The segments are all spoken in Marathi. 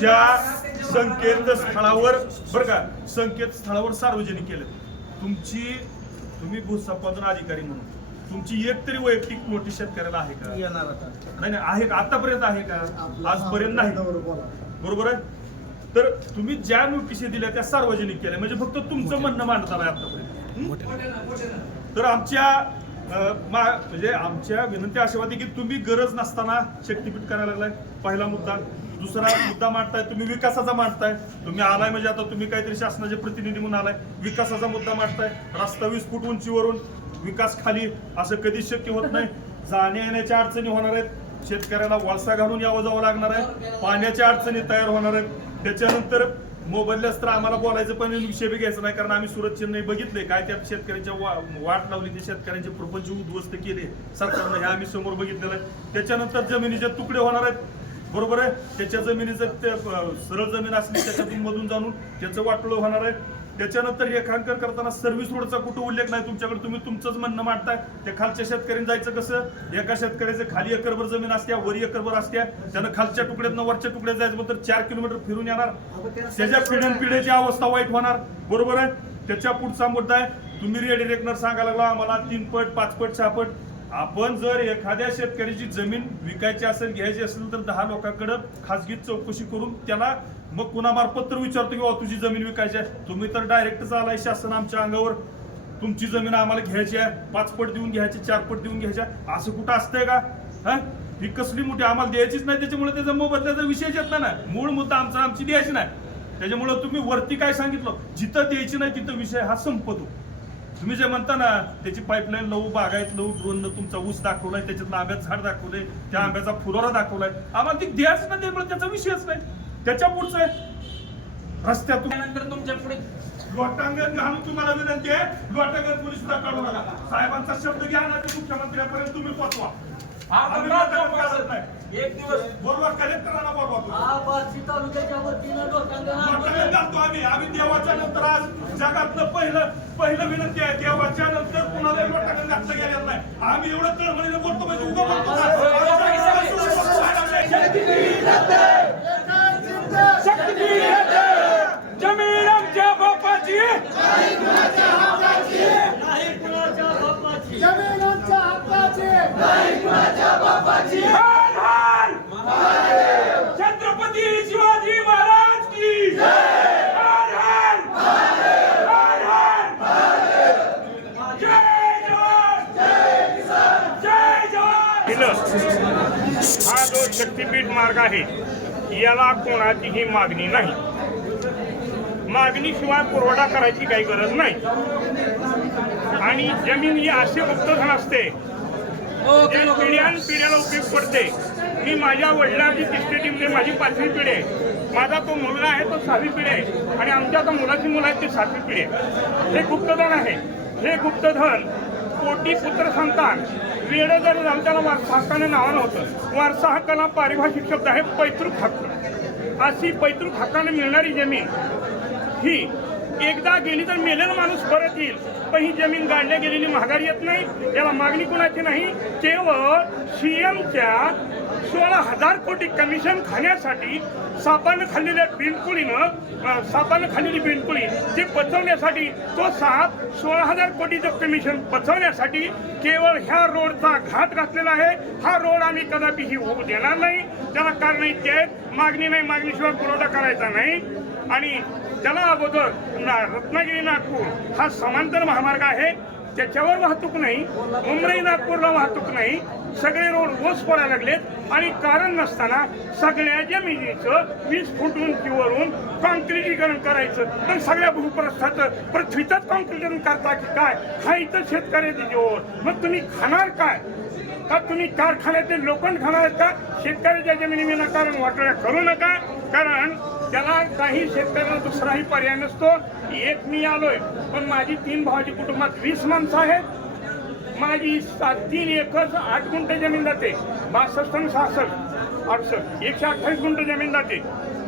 तुमच्या संकेतस्थळावर बरं का, संकेतस्थळावर सार्वजनिक केलं. तुम्ही भूसंपादन अधिकारी म्हणून तुमची एक तरी वैयक्तिक नोटीस शेतकऱ्याला आहे का? नाही आहे का? आतापर्यंत आहे का? आजपर्यंत नाही. बरोबर आहे. तर तुम्ही ज्या नोटिशी दिल्या त्या सार्वजनिक केल्या म्हणजे फक्त तुमचं म्हणणं मांडत आलंय आतापर्यंत. तर आमच्या विनंती अशी होती की तुम्ही गरज नसताना शक्तीपीठ करायला लागलाय. पहिला मुद्दा. दुसरा मुद्दा मांडताय तुम्ही विकासाचा मांडताय. तुम्ही आलाय म्हणजे आता तुम्ही काहीतरी शासनाचे प्रतिनिधी म्हणून आलाय. विकासाचा मुद्दा मांडताय. रस्ता 20 फूट उंचीवरून विकास खाली असं कधीच शक्य होत नाही. जाण्या येण्याच्या अडचणी होणार आहेत. शेतकऱ्याला वळसा घालून यावं जावं लागणार आहे. पाण्याच्या अडचणी तयार होणार आहेत. त्याच्यानंतर मोबदल्यास तर आम्हाला बोलायचं पण विषय बी घ्यायचा नाही कारण आम्ही सुरत चेन्नई बघितले काय त्या शेतकऱ्यांच्या वाट लावली. ते शेतकऱ्यांचे प्रपंच उद्ध्वस्त केले सरकारनं. हे आम्ही समोर बघितलेलं आहे. त्याच्यानंतर जमिनीचे तुकडे होणार आहेत. बरोबर आहे. त्याच्या जमिनीचं सरळ जमीन असली त्याच्यातून मधून जाणून त्याचं वाटोळं होणार आहे. त्याच्यानंतर रेखांकन करताना सर्व्हिस रोडचा कुठं उल्लेख नाही तुमच्याकडे. तुम्ही तुमचंच म्हणणं मांडताय. त्या खालच्या शेतकऱ्यांनी जायचं कसं? एका शेतकऱ्याचं खाली एकरभर जमीन असत्या, वरी एकरभर असत्या. त्यानं खालच्या तुकड्यातनं वरच्या तुकड्यात जायचं तर 4 किलोमीटर फिरून येणार. त्याच्या पिढ्यानपिढ्याची अवस्था वाईट होणार. बरोबर आहे. त्याच्या पुढचा मुद्दा आहे तुम्ही रेडी रेकनर सांगायला लागला आम्हाला 3 पट 5 पट 6 पट. आपण जर एखाद्या शेतकऱ्याची जमीन विकायची असेल घ्यायची असेल तर 10 लोकांकडे खासगी चौकशी करून त्याला मग कुणामार्फत तर विचारतो की तुझी जमीन विकायची आहे. तुम्ही तर डायरेक्टच आलाय शासन आमच्या अंगावर. तुमची जमीन आम्हाला घ्यायची आहे. 5 पट देऊन घ्यायची 4 पट देऊन घ्यायच्या. असं कुठं असतंय का? ही कसली मोठी आम्हाला द्यायचीच नाही. त्याच्यामुळे त्याचा मोबदल्याचा विषयच येत नाही. मूळ मुद्दा आमची द्यायची नाही. त्याच्यामुळे तुम्ही वरती काय सांगितलं जिथं द्यायची नाही तिथं विषय हा संपतो. तुम्ही जे म्हणता ना त्याची पाईपलाईन लवू बागायत लवू ड्रोन तुमचा ऊस दाखवलाय त्याच्यातलं आंब्याचं झाड दाखवलंय त्या आंब्याचा फुलोरा दाखवलाय. आम्हाला ती द्यायच नाही त्यामुळे त्याचा विषयच नाही. त्याच्या पुढचं आहे रस्त्यातून नंतर तुमच्या पुढे लोटांगण घालून तुम्हाला विनंती आहे. लोटांगण पोलीस सुद्धा काढू नका. साहेबांचा शब्द घ्या ना मुख्यमंत्र्यांपर्यंत तुम्ही पोचवा. एक दिवस बोलवा कलेक्टरांना बोलवा. तालुक्याच्या वतीनं लोटांगण घालतो आम्ही देवाच्या नंतर आज जगातलं पहिलं विनंती आहे. देवाच्या नंतर कुणाला लोटांगण घातलं गेलेलं नाही. आम्ही एवढं तळमळीने बोलतो म्हणजे उगा बोलतो. जमीन आमच्या बापाची नाही कुणाच्या हक्काची जमीन आमच्या हक्काची नाही कुणाच्या बापाची. छत्रपती शिवाजी महाराज की हर हर हर हर जय जवान जय जवान. हा जो शक्तीपीठ मार्ग आहे याला कोणाचीही मागणी नाही. मागणीशिवाय पुरवठा करायची काही गरज नाही. आणि जमीन ही असे गुप्तधन असते जे पिढ्याला उपयोग पडते. मी माझ्या वडिलांची 3री टीमने माझी 5वी पिढी आहे. माझा तो मुलगा आहे तो 6वी पिढी आहे आणि आमच्या आता मुलाची मुलं आहेत ती 7वी पिढी आहे. हे गुप्तधन आहे. हे गुप्तधन कोटी पुत्र संतान वेळ जरी झालं त्याला वारसा हक्काने नावानं होतं. वारसा हक्काला पारिभाषिक शब्द आहे पैतृक हक्क. अशी पैतृक हक्काने मिळणारी जमीन ही एकदा गेली तर मेलेला माणूस परत येईल. पण ही जमीन गाडल्या गेलेली महागारी येत नाही. याला मागणी कुणाची नाही. केवळ सीएमच्या 16,000 कोटी कमिशन खाण्यासाठी सापानं खाल्लेली बिंडकुळी ती पचवण्यासाठी तो साप 16,000 कोटीचं कमिशन पचवण्यासाठी केवळ ह्या रोडचा घाट घातलेला आहे. हा रोड आम्ही कदापि ही होऊ देणार नाही. त्याला कारण इतके आहेत मागणी नाही. मागणीशिवाय पुरवठा करायचा नाही. आणि त्याला अगोदर रत्नागिरी नागपूर हा समांतर महामार्ग आहे. त्याच्यावर वाहतूक नाही. मुंबई नागपूरला वाहतूक नाही. सगळे रोड ओस पडायला लागलेत आणि कारण नसताना सगळ्या जमिनीचं 20 फूट उंचीवरून कॉन्क्रिटीकरण करायचं. तर सगळ्या भूप्रस्थाचं पृथ्वीतच कॉन्क्रिटीकरण करता की काय? हा इथं शेतकऱ्याची जोर. मग तुम्ही खाणार काय? का तुम्ही कारखान्याचे लोखंड खाणार आहेत का? शेतकऱ्याच्या जमिनी विनाकारण वाटोळ्या करू नका. कारण त्याला काही शेतकऱ्यांना दुसराही पर्याय नसतो. एक मी आलोय पण माझी 3 भावाची कुटुंबात 20 माणसं आहेत. माझी 3 एकर 8 गुंठे जमीन जाते. 62 आणि 66 68 128 गुंठे जमीन जाते.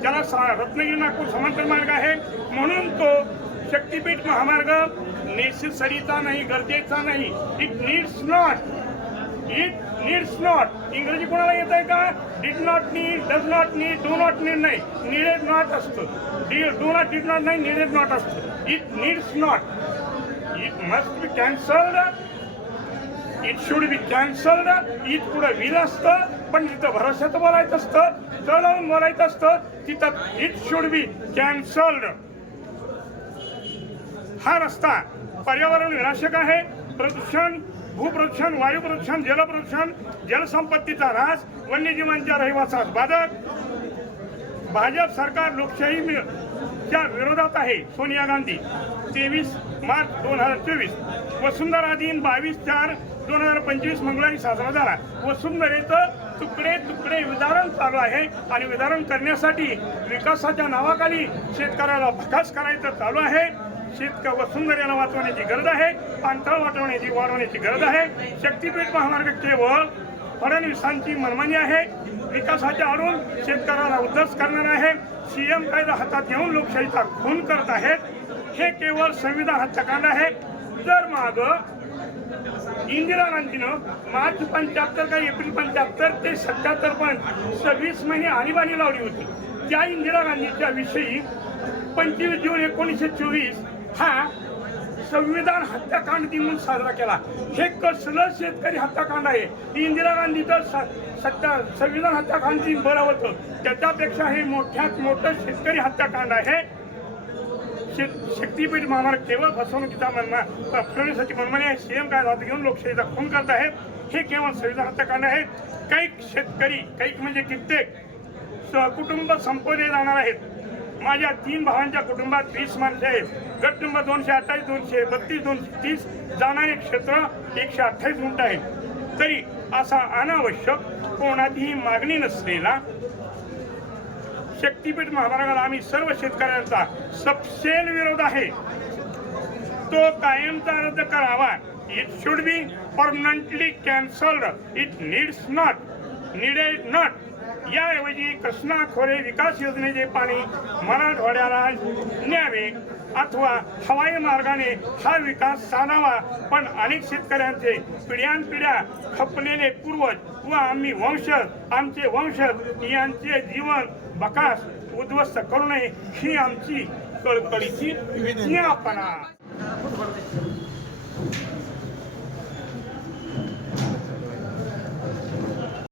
त्याला रत्नागिरी नागपूर समांतर मार्ग आहे. म्हणून तो शक्तीपीठ महामार्ग नेसेसरीचा नाही, गरजेचा नाही. It needs not. It needs not. इंग्रजी कोणाला येत आहे का? Did not need, does not need, do not need नाही, नीडेड नॉट असतं. डू नॉट, डिड नॉट नाही, नीडेड नॉट असतं. It needs not. It must be cancelled. It should be cancelled. It पुढे विल असतं, पण तिथं भरोशाचं बोलायचं असतं, चढवून बोलायचं असतं, तिथं इट शुड बी कॅन्सल्ड. हा रस्ता पर्यावरण विनाशक आहे. प्रदूषण, भूप्रदूषण, वायू प्रदूषण, जलप्रदूषण, जलसंपत्तीचा ऱ्हास, वन्यजीवांच्या रहिवासास बाधक. भाजप सरकार लोकशाहीच्या विरोधात आहे. सोनिया गांधी 23 मार्च 2024. वसुंधरा दिन 22/4/2025 मंगळवारी साजरा झाला. वसुंधरेचं तुकडे तुकडे विदारण चालू आहे आणि विदारण करण्यासाठी विकासाच्या नावाखाली शेतकऱ्याला भकास करायचं चालू आहे. वसुंधरेला वाचवण्याची गरज आहे. पाणथळ वाढवण्याची गरज आहे. शक्तीपीठ महामार्ग केवळ फडणवीसांची मनमानी आहे. विकासाच्या आडून शेतकऱ्याला उद्धस्त करणार आहे. सीएम कायदा हातात घेऊन लोकशाहीचा खून करत आहेत. हे केवळ संविधान हत्याकांड आहे. जर माग इंदिरा गांधीनं मार्च 75 का एप्रिल 75 ते 77 पण 26 महिने आणीबाणी लावली होती. त्या इंदिरा गांधीच्या विषयी 25 जून 1924 हा संविधान हत्याकांड दिन म्हणून साजरा केला. हे कसलं शेतकरी हत्याकांड आहे? इंदिरा गांधीचं संविधान हत्याकांड दिन बरं होतं, त्याच्यापेक्षा हे मोठ्यात मोठं शेतकरी हत्याकांड आहे. शक्तीपीठ महामार्ग केवळ फसवणुकीचा फडणवीसाची मनमानी आहे. सीएम कायदा घेऊन लोकशाहीचा खून करत आहेत. हे केवळ संविधान हत्याकांड आहे. काही शेतकरी, काही म्हणजे कित्येक सहकुटुंब संपवले जाणार आहेत. माझ्या 3 भावांच्या कुटुंबात 20 माणसे आहेत. गट नंबर 228, 232, 230 जाणारे क्षेत्र 128 गुंठ आहेत. तरी असा अनावश्यक कोणाचीही मागणी नसलेला शक्तीपीठ महामार्गाला आम्ही सर्व शेतकऱ्यांचा सपशेल विरोध आहे. तो कायमचा रद्द करावा. It should be permanently cancelled. It needs not, needed not. याऐवजी कृष्णा खोरे विकास योजनेचे पाणी मराठवाड्याला न्यावे अथवा हवाई मार्गाने हा विकास साधावा. पण अनेक शेतकऱ्यांचे पिढ्यानपिढ्या खपलेले पूर्वज व आम्ही वंशज, आमचे वंशज यांचे जीवन बकास उद्ध्वस्त करू नये ही आमची कळकळीची विज्ञापना.